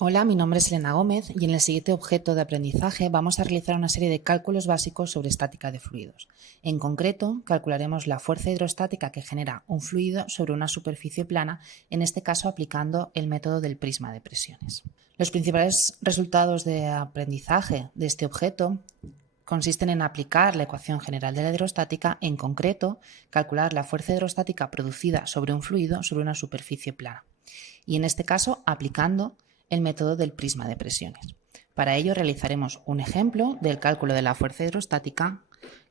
Hola, mi nombre es Elena Gómez y en el siguiente objeto de aprendizaje vamos a realizar una serie de cálculos básicos sobre estática de fluidos. En concreto, calcularemos la fuerza hidrostática que genera un fluido sobre una superficie plana, en este caso aplicando el método del prisma de presiones. Los principales resultados de aprendizaje de este objeto consisten en aplicar la ecuación general de la hidrostática, en concreto, calcular la fuerza hidrostática producida sobre un fluido sobre una superficie plana. Y en este caso, aplicando el método del prisma de presiones. Para ello realizaremos un ejemplo del cálculo de la fuerza hidrostática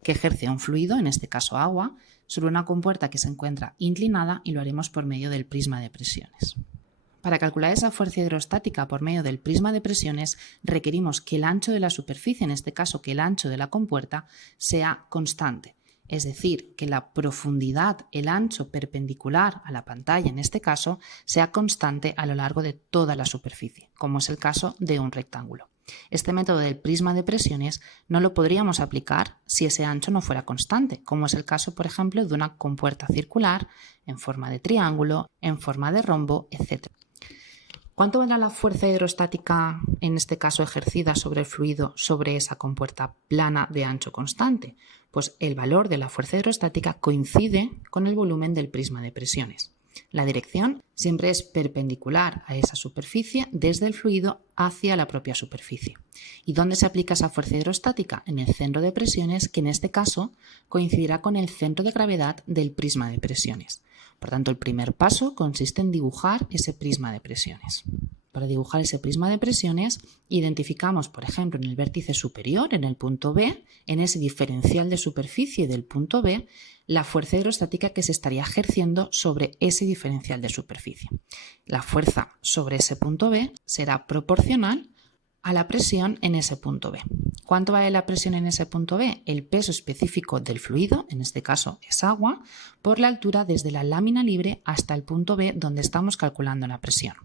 que ejerce un fluido, en este caso agua, sobre una compuerta que se encuentra inclinada y lo haremos por medio del prisma de presiones. Para calcular esa fuerza hidrostática por medio del prisma de presiones requerimos que el ancho de la superficie, en este caso que el ancho de la compuerta, sea constante. Es decir, que la profundidad, el ancho perpendicular a la pantalla en este caso, sea constante a lo largo de toda la superficie, como es el caso de un rectángulo. Este método del prisma de presiones no lo podríamos aplicar si ese ancho no fuera constante, como es el caso, por ejemplo, de una compuerta circular, en forma de triángulo, en forma de rombo, etc. ¿Cuánto valdrá la fuerza hidrostática, en este caso ejercida sobre el fluido, sobre esa compuerta plana de ancho constante? Pues el valor de la fuerza hidrostática coincide con el volumen del prisma de presiones. La dirección siempre es perpendicular a esa superficie desde el fluido hacia la propia superficie. ¿Y dónde se aplica esa fuerza hidrostática? En el centro de presiones, que en este caso coincidirá con el centro de gravedad del prisma de presiones. Por tanto, el primer paso consiste en dibujar ese prisma de presiones. Para dibujar ese prisma de presiones, identificamos, por ejemplo, en el vértice superior, en el punto B, en ese diferencial de superficie del punto B, la fuerza hidrostática que se estaría ejerciendo sobre ese diferencial de superficie. La fuerza sobre ese punto B será proporcional a la presión en ese punto B. ¿Cuánto vale la presión en ese punto B? El peso específico del fluido, en este caso es agua, por la altura desde la lámina libre hasta el punto B donde estamos calculando la presión.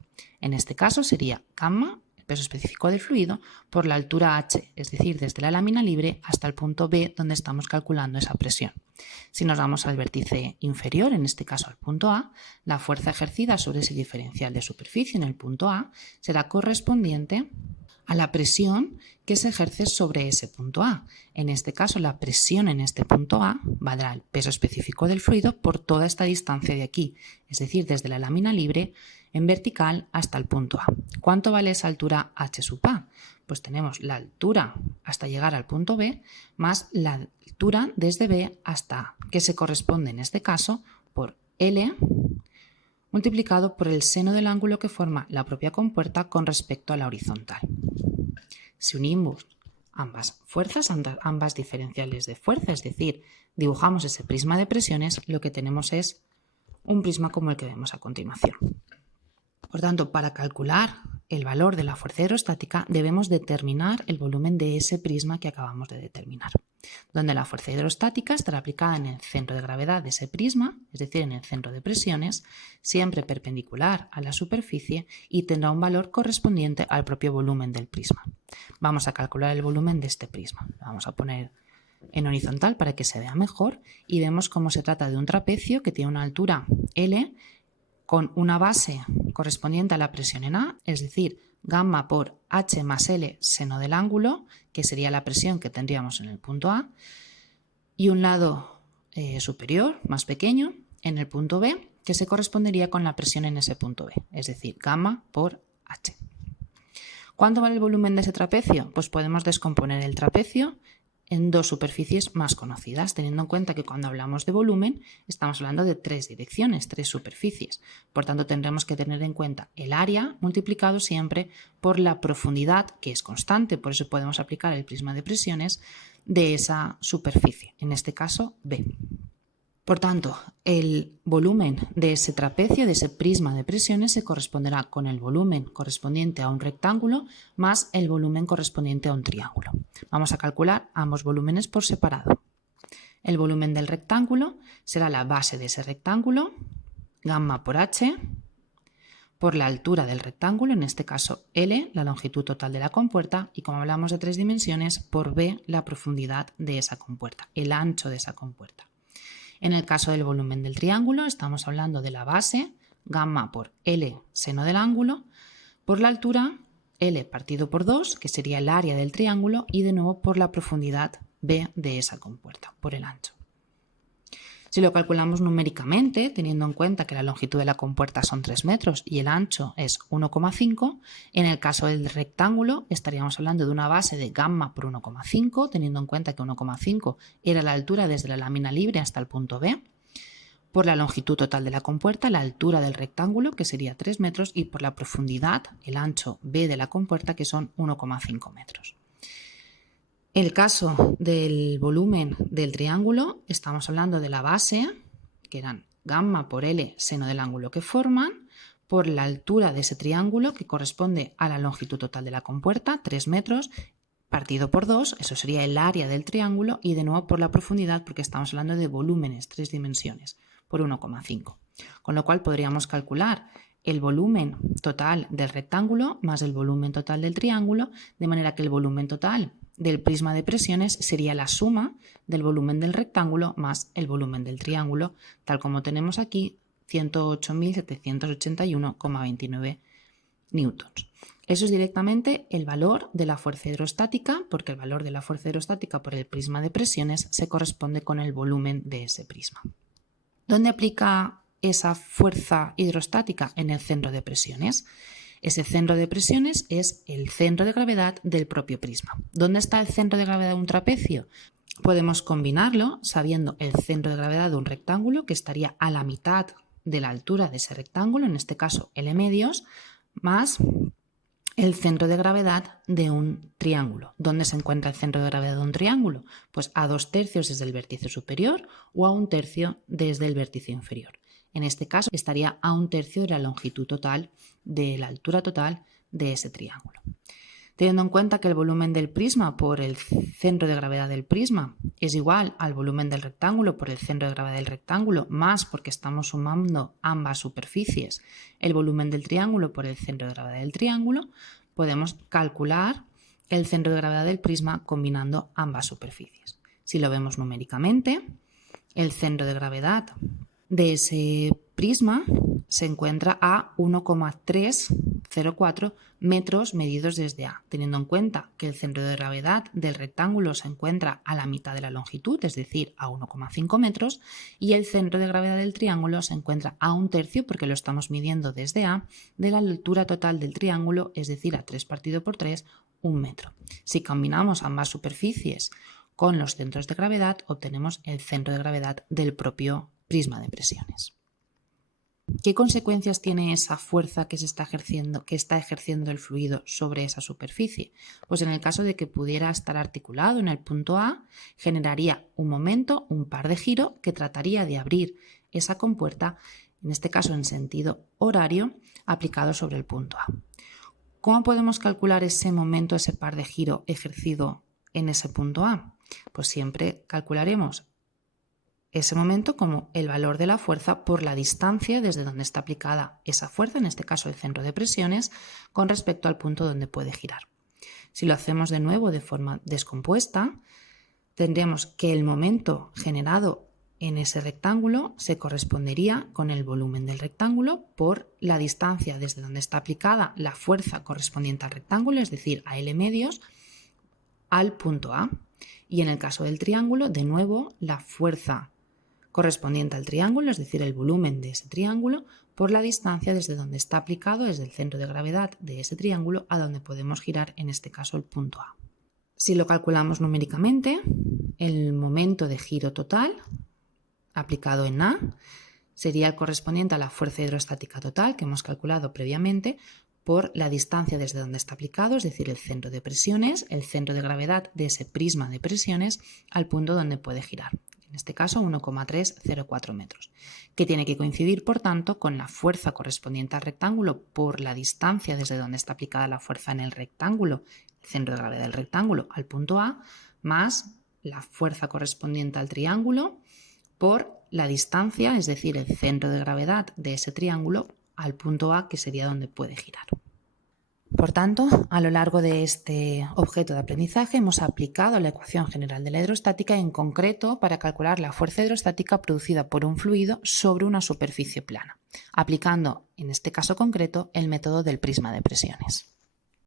En este caso sería gamma, el peso específico del fluido, por la altura h, es decir, desde la lámina libre hasta el punto B donde estamos calculando esa presión. Si nos vamos al vértice inferior, en este caso al punto A, la fuerza ejercida sobre ese diferencial de superficie en el punto A será correspondiente a la presión que se ejerce sobre ese punto A. En este caso, la presión en este punto A valdrá el peso específico del fluido por toda esta distancia de aquí, es decir, desde la lámina libre en vertical hasta el punto A. ¿Cuánto vale esa altura h sub A? Pues tenemos la altura hasta llegar al punto B más la altura desde B hasta A, que se corresponde en este caso por L multiplicado por el seno del ángulo que forma la propia compuerta con respecto a la horizontal. Si unimos ambas fuerzas, ambas diferenciales de fuerza, es decir, dibujamos ese prisma de presiones, lo que tenemos es un prisma como el que vemos a continuación. Por tanto, para calcular el valor de la fuerza hidrostática debemos determinar el volumen de ese prisma que acabamos de determinar, donde la fuerza hidrostática estará aplicada en el centro de gravedad de ese prisma, es decir, en el centro de presiones, siempre perpendicular a la superficie y tendrá un valor correspondiente al propio volumen del prisma. Vamos a calcular el volumen de este prisma. Lo vamos a poner en horizontal para que se vea mejor y vemos cómo se trata de un trapecio que tiene una altura L con una base correspondiente a la presión en A, es decir, gamma por h más L seno del ángulo, que sería la presión que tendríamos en el punto A, y un lado superior, más pequeño, en el punto B, que se correspondería con la presión en ese punto B, es decir, gamma por h. ¿Cuánto vale el volumen de ese trapecio? Pues podemos descomponer el trapecio en dos superficies más conocidas, teniendo en cuenta que cuando hablamos de volumen estamos hablando de tres direcciones, tres superficies. Por tanto, tendremos que tener en cuenta el área multiplicado siempre por la profundidad, que es constante, por eso podemos aplicar el prisma de presiones de esa superficie, en este caso B. Por tanto, el volumen de ese trapecio, de ese prisma de presiones, se corresponderá con el volumen correspondiente a un rectángulo más el volumen correspondiente a un triángulo. Vamos a calcular ambos volúmenes por separado. El volumen del rectángulo será la base de ese rectángulo, gamma por h, por la altura del rectángulo, en este caso L, la longitud total de la compuerta, y como hablamos de tres dimensiones, por B, la profundidad de esa compuerta, el ancho de esa compuerta. En el caso del volumen del triángulo estamos hablando de la base, gamma por L seno del ángulo, por la altura L partido por 2, que sería el área del triángulo, y de nuevo por la profundidad B de esa compuerta, por el ancho. Si lo calculamos numéricamente, teniendo en cuenta que la longitud de la compuerta son 3 metros y el ancho es 1,5, en el caso del rectángulo estaríamos hablando de una base de gamma por 1,5, teniendo en cuenta que 1,5 era la altura desde la lámina libre hasta el punto B, por la longitud total de la compuerta, la altura del rectángulo, que sería 3 metros, y por la profundidad, el ancho B de la compuerta, que son 1,5 metros. En el caso del volumen del triángulo, estamos hablando de la base, que eran gamma por L seno del ángulo que forman, por la altura de ese triángulo, que corresponde a la longitud total de la compuerta, 3 metros, partido por 2, eso sería el área del triángulo, y de nuevo por la profundidad, porque estamos hablando de volúmenes, 3 dimensiones, por 1,5. Con lo cual podríamos calcular el volumen total del rectángulo más el volumen total del triángulo, de manera que el volumen total del prisma de presiones sería la suma del volumen del rectángulo más el volumen del triángulo, tal como tenemos aquí, 108.781,29 newtons. Eso es directamente el valor de la fuerza hidrostática, porque el valor de la fuerza hidrostática por el prisma de presiones se corresponde con el volumen de ese prisma. ¿Dónde aplica esa fuerza hidrostática? En el centro de presiones. Ese centro de presiones es el centro de gravedad del propio prisma. ¿Dónde está el centro de gravedad de un trapecio? Podemos combinarlo sabiendo el centro de gravedad de un rectángulo, que estaría a la mitad de la altura de ese rectángulo, en este caso L medios, más el centro de gravedad de un triángulo. ¿Dónde se encuentra el centro de gravedad de un triángulo? Pues a 2/3 desde el vértice superior o a 1/3 desde el vértice inferior. En este caso estaría a 1/3 de la longitud total, de la altura total de ese triángulo. Teniendo en cuenta que el volumen del prisma por el centro de gravedad del prisma es igual al volumen del rectángulo por el centro de gravedad del rectángulo, más porque estamos sumando ambas superficies, el volumen del triángulo por el centro de gravedad del triángulo, podemos calcular el centro de gravedad del prisma combinando ambas superficies. Si lo vemos numéricamente, el centro de gravedad de ese prisma se encuentra a 1,304 metros medidos desde A, teniendo en cuenta que el centro de gravedad del rectángulo se encuentra a la mitad de la longitud, es decir, a 1,5 metros, y el centro de gravedad del triángulo se encuentra a 1/3, porque lo estamos midiendo desde A, de la altura total del triángulo, es decir, a 3 partido por 3, 1 metro. Si combinamos ambas superficies con los centros de gravedad, obtenemos el centro de gravedad del propio prisma de presiones. ¿Qué consecuencias tiene esa fuerza que está ejerciendo el fluido sobre esa superficie? Pues en el caso de que pudiera estar articulado en el punto A, generaría un momento, un par de giro, que trataría de abrir esa compuerta, en este caso en sentido horario, aplicado sobre el punto A. ¿Cómo podemos calcular ese momento, ese par de giro ejercido en ese punto A? Pues siempre calcularemos ese momento como el valor de la fuerza por la distancia desde donde está aplicada esa fuerza, en este caso el centro de presiones, con respecto al punto donde puede girar. Si lo hacemos de nuevo de forma descompuesta, tendríamos que el momento generado en ese rectángulo se correspondería con el volumen del rectángulo por la distancia desde donde está aplicada la fuerza correspondiente al rectángulo, es decir, a L medios, al punto A. Y en el caso del triángulo, de nuevo, la fuerza correspondiente al triángulo, es decir, el volumen de ese triángulo, por la distancia desde donde está aplicado, desde el centro de gravedad de ese triángulo, a donde podemos girar, en este caso, el punto A. Si lo calculamos numéricamente, el momento de giro total aplicado en A sería el correspondiente a la fuerza hidrostática total que hemos calculado previamente por la distancia desde donde está aplicado, es decir, el centro de presiones, el centro de gravedad de ese prisma de presiones, al punto donde puede girar. En este caso 1,304 metros, que tiene que coincidir, por tanto, con la fuerza correspondiente al rectángulo por la distancia desde donde está aplicada la fuerza en el rectángulo, el centro de gravedad del rectángulo, al punto A, más la fuerza correspondiente al triángulo por la distancia, es decir, el centro de gravedad de ese triángulo, al punto A, que sería donde puede girar. Por tanto, a lo largo de este objeto de aprendizaje hemos aplicado la ecuación general de la hidrostática, en concreto para calcular la fuerza hidrostática producida por un fluido sobre una superficie plana, aplicando, en este caso concreto, el método del prisma de presiones.